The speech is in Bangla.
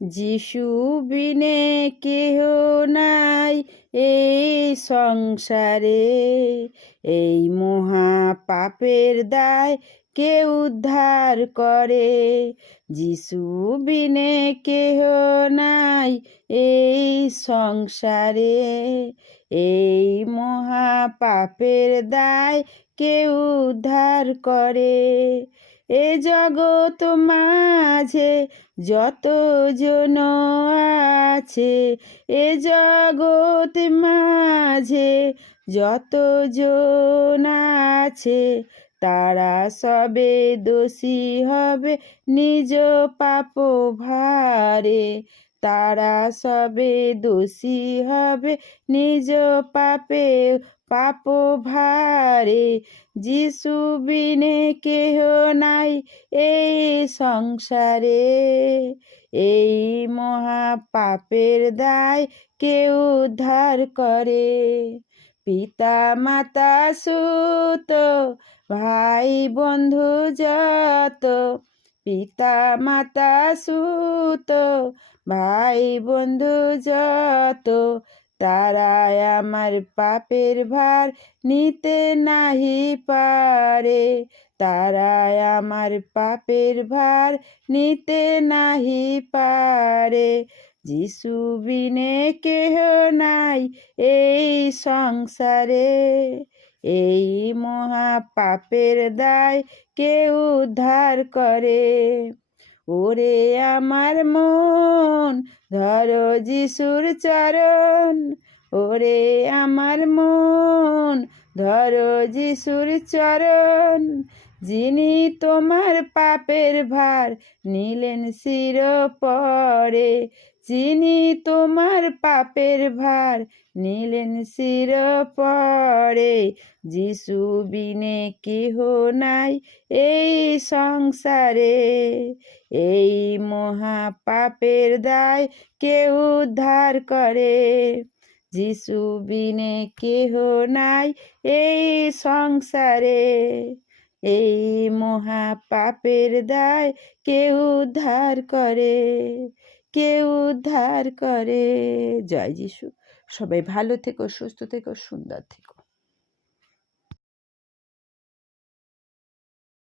যিশু বিনে কেহ নাই এই সংসারে। এই মহা পাপের দায় কে উদ্ধার করে? যিশু বিনে কেহ নাই এই সংসারে। এই মহা পাপের দায় কে উদ্ধার করে? এ জগৎ মাঝে যত জন আছে, এ জগৎ মাঝে যত জন আছে, তারা সবে দোষী হবে নিজ পাপ ভারে। তারা সবে দোষী হবে। নিজ পাপে পাপ ভারে। যিশু বিনে কেহ নাই এই সংসারে। এই মহা পাপের দায় কেউ উদ্ধার করে। পিতা মাতা সুত ভাই বন্ধু যত পিতা মাতা সুত, ভাই বন্ধু যত, তারাই আমার পাপের ভার নিতে নাহি পারে। তারাই আমার পাপের ভার নিতে নাহি পারে। যিশু বিনে কেহ নাই এই সংসারে। এই মহা পাপের দায় কে উদ্ধার করে? ওরে আমার মন, ধরো যিশুর চরণ। ওরে আমার মন, ধরো যিশুর চরণ। যিনি তোমার পাপের ভার নিলেন শির পরে যিনি তোমার পাপের ভার নিলেন শির পরে যিশু বিনে কেহ নাই এই সংসারে। এই মহা পাপের দায় কেউ উদ্ধার করে, যিশু বিনে কেহ নাই এই সংসারে। এই মহা পাপের দায় কেউ উদ্ধার করে, কেউ উদ্ধার করে। জয় যিশু। সবাই ভালো থেকো, সুস্থ থেকো, সুন্দর থেকো।